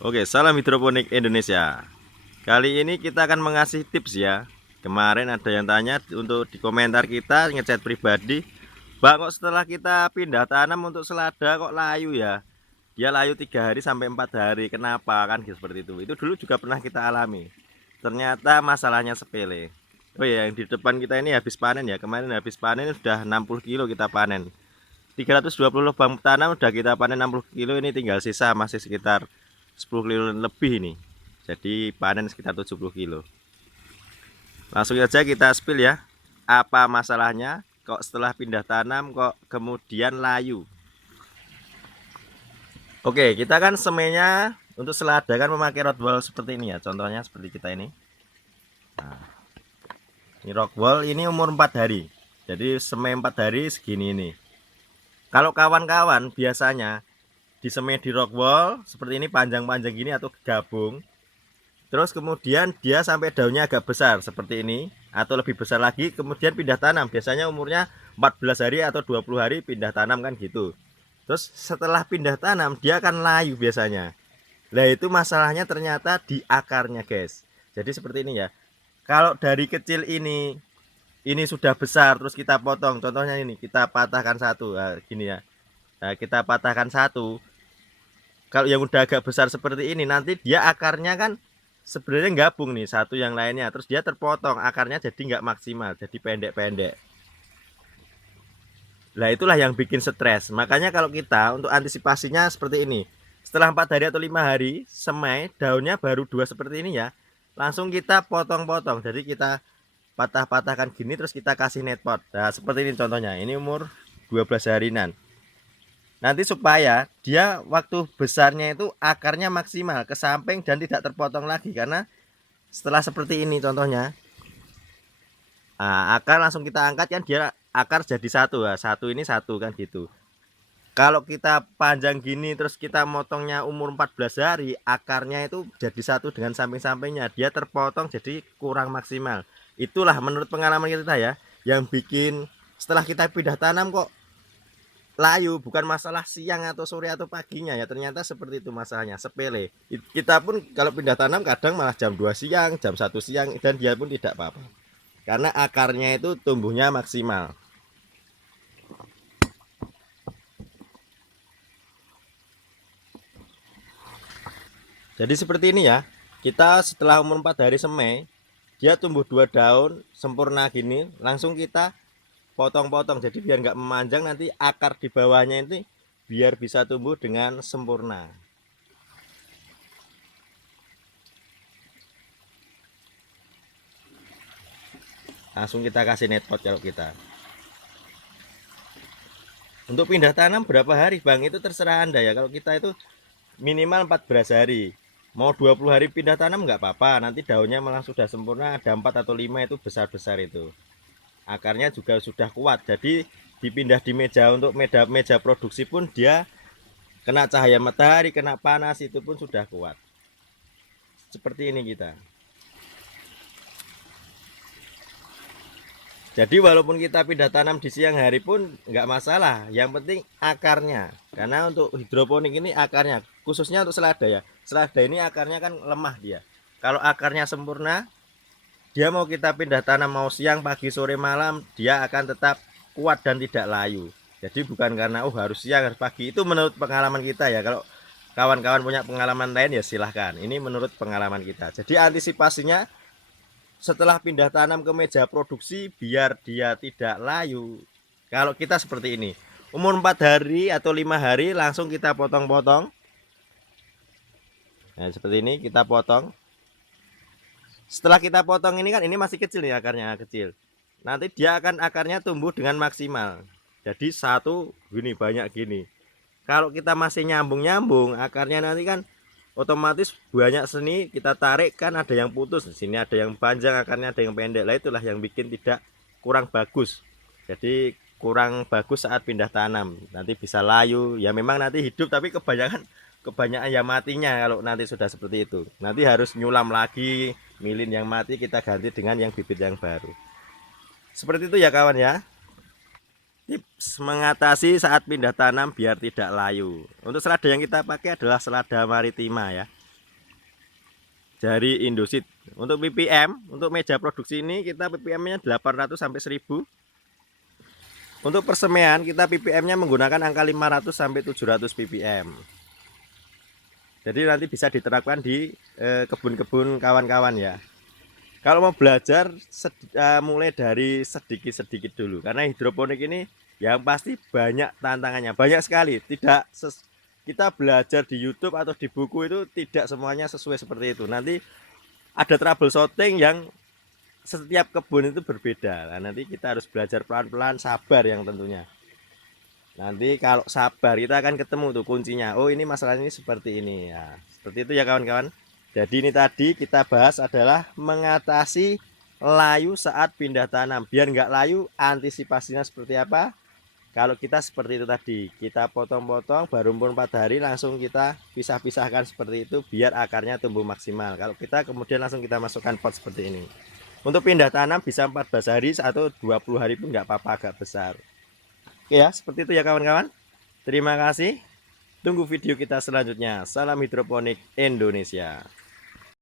Oke, salam hidroponik Indonesia. Kali ini kita akan mengasih tips ya. Kemarin ada yang tanya untuk di komentar kita ngechat pribadi, Bang, kok setelah kita pindah tanam untuk selada kok layu ya? Dia layu 3 hari sampai 4 hari. Kenapa kan seperti itu? Itu dulu juga pernah kita alami. Ternyata masalahnya sepele. Oh ya, yang di depan kita ini habis panen ya. Kemarin habis panen sudah 60 kilo kita panen. 320 lubang tanam udah kita panen 60 kilo, ini tinggal sisa masih sekitar 10 kilo lebih ini. Jadi panen sekitar 70 kilo. Langsung saja kita spill ya. Apa masalahnya? Kok setelah pindah tanam kok kemudian layu? Oke, kita kan semainya untuk selada kan memakai rockwool seperti ini ya. Contohnya seperti kita ini. Nah, ini rockwool ini umur 4 hari. Jadi semai 4 hari segini ini. Kalau kawan-kawan biasanya disemai di rockwool seperti ini panjang-panjang gini atau gabung. Terus kemudian dia sampai daunnya agak besar seperti ini atau lebih besar lagi, kemudian pindah tanam. Biasanya umurnya 14 hari atau 20 hari pindah tanam kan gitu. Terus setelah pindah tanam dia akan layu biasanya. Nah, itu masalahnya ternyata di akarnya, guys. Jadi seperti ini ya. Kalau dari kecil ini sudah besar terus kita potong. Contohnya ini, kita patahkan satu. Nah, gini ya. Nah, kita patahkan satu. Kalau yang udah agak besar seperti ini, nanti dia akarnya kan sebenarnya gabung nih satu yang lainnya, terus dia terpotong, akarnya jadi nggak maksimal, jadi pendek-pendek. Nah, itulah yang bikin stres. Makanya kalau kita untuk antisipasinya seperti ini, setelah 4 hari atau 5 hari semai daunnya baru dua seperti ini ya, langsung kita potong-potong. Jadi kita patah-patahkan gini, terus kita kasih net pot. Nah, seperti ini contohnya, ini umur 12 harian. Nanti supaya dia waktu besarnya itu akarnya maksimal ke samping dan tidak terpotong lagi, karena setelah seperti ini contohnya, nah, akar langsung kita angkat kan dia akar jadi satu. Nah, satu ini satu kan gitu. Kalau kita panjang gini terus kita motongnya umur 14 hari, akarnya itu jadi satu dengan samping-sampingnya, dia terpotong jadi kurang maksimal. Itulah menurut pengalaman kita ya yang bikin setelah kita pindah tanam kok layu. Bukan masalah siang atau sore atau paginya ya, ternyata seperti itu masalahnya, sepele. Kita pun kalau pindah tanam kadang malah jam 2 siang, jam 1 siang, dan dia pun tidak apa-apa karena akarnya itu tumbuhnya maksimal. Jadi seperti ini ya, kita setelah umur 4 hari semai dia tumbuh 2 daun sempurna gini, langsung kita potong-potong. Jadi biar nggak memanjang, nanti akar di bawahnya ini biar bisa tumbuh dengan sempurna. Langsung kita kasih net pot. Kalau kita untuk pindah tanam berapa hari Bang, itu terserah Anda ya. Kalau kita itu minimal 14 hari, mau 20 hari pindah tanam nggak apa-apa, nanti daunnya malah sudah sempurna, ada 4 atau 5 itu besar-besar, itu akarnya juga sudah kuat. Jadi dipindah di meja, untuk meja produksi pun dia kena cahaya matahari, kena panas, itu pun sudah kuat. Seperti ini kita. Jadi walaupun kita pindah tanam di siang hari pun nggak masalah, yang penting akarnya. Karena untuk hidroponik ini akarnya, khususnya untuk selada ya, selada ini akarnya kan lemah dia. Kalau akarnya sempurna, dia mau kita pindah tanam mau siang, pagi, sore, malam, dia akan tetap kuat dan tidak layu. Jadi bukan karena harus siang harus pagi, itu menurut pengalaman kita ya. Kalau kawan-kawan punya pengalaman lain ya silahkan, ini menurut pengalaman kita. Jadi antisipasinya setelah pindah tanam ke meja produksi biar dia tidak layu, kalau kita seperti ini, umur 4 hari atau 5 hari langsung kita potong-potong. Nah, seperti ini kita potong. Setelah kita potong ini kan, ini masih kecil nih, akarnya kecil, nanti dia akan akarnya tumbuh dengan maksimal. Jadi satu gini, banyak gini. Kalau kita masih nyambung-nyambung akarnya, nanti kan otomatis banyak seni, kita tarik kan ada yang putus di sini, ada yang panjang akarnya, ada yang pendek. Lah, itulah yang bikin tidak kurang bagus. Jadi kurang bagus saat pindah tanam, nanti bisa layu ya. Memang nanti hidup, tapi kebanyakan ya matinya. Kalau nanti sudah seperti itu, nanti harus nyulam lagi, milin yang mati kita ganti dengan yang bibit yang baru. Seperti itu ya kawan ya, tips mengatasi saat pindah tanam biar tidak layu. Untuk selada yang kita pakai adalah selada maritima ya. dari Indoseed. Untuk ppm, untuk meja produksi ini kita ppm-nya 800 sampai 1000. Untuk persemaian kita ppm-nya menggunakan angka 500 sampai 700 ppm. Jadi nanti bisa diterapkan di kebun-kebun kawan-kawan ya. Kalau mau belajar mulai dari sedikit-sedikit dulu, karena hidroponik ini yang pasti banyak tantangannya, banyak sekali. Tidak kita belajar di YouTube atau di buku itu tidak semuanya sesuai seperti itu. Nanti ada troubleshooting yang setiap kebun itu berbeda. Nah, nanti kita harus belajar pelan-pelan, sabar yang tentunya. Nanti kalau sabar kita akan ketemu tuh kuncinya. Oh, ini masalahnya ini seperti ini ya. Seperti itu ya kawan-kawan. Jadi ini tadi kita bahas adalah mengatasi layu saat pindah tanam. Biar nggak layu, antisipasinya seperti apa? Kalau kita seperti itu tadi, kita potong-potong, baru umur 4 hari langsung kita pisah-pisahkan seperti itu biar akarnya tumbuh maksimal. Kalau kita kemudian langsung kita masukkan pot seperti ini. Untuk pindah tanam bisa 14 hari atau 20 hari pun nggak apa-apa, agak besar. Oke ya, seperti itu ya kawan-kawan. Terima kasih. Tunggu video kita selanjutnya. Salam hidroponik Indonesia.